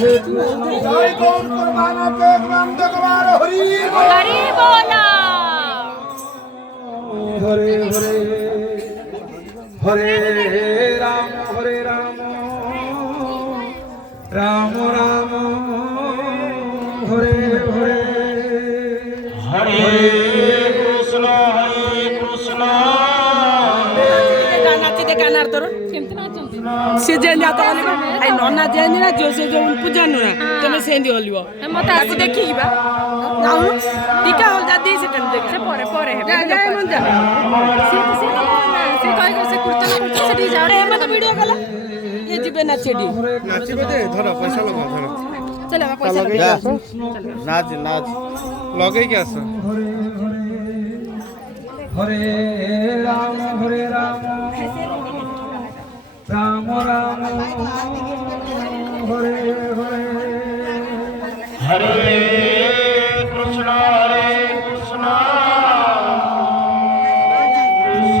जय गौर कुर्बाना के ग्राम जगवार हरि बोला हरे हरे हरे राम राम राम हरे हरे हरे कृष्ण नाचते गानार तोर से जेन जात हलिबो आई नन्ना जेन ना जो से जो पूजा नुना तमे सेंदी हलिबो मत आसी देखिबा नाउ टीका हल जा दी सेकंड देख से परे परे जा जा मन जा से कहि गो से कीर्तन करछ से जाओ अरे मत वीडियो कला ये जिबे ना चेडी नाचिबे दे धर पैसा लगा धर चल अब पैसा लगे नाच नाच लगे के आस हरे राम राम राम हरे हरे हरे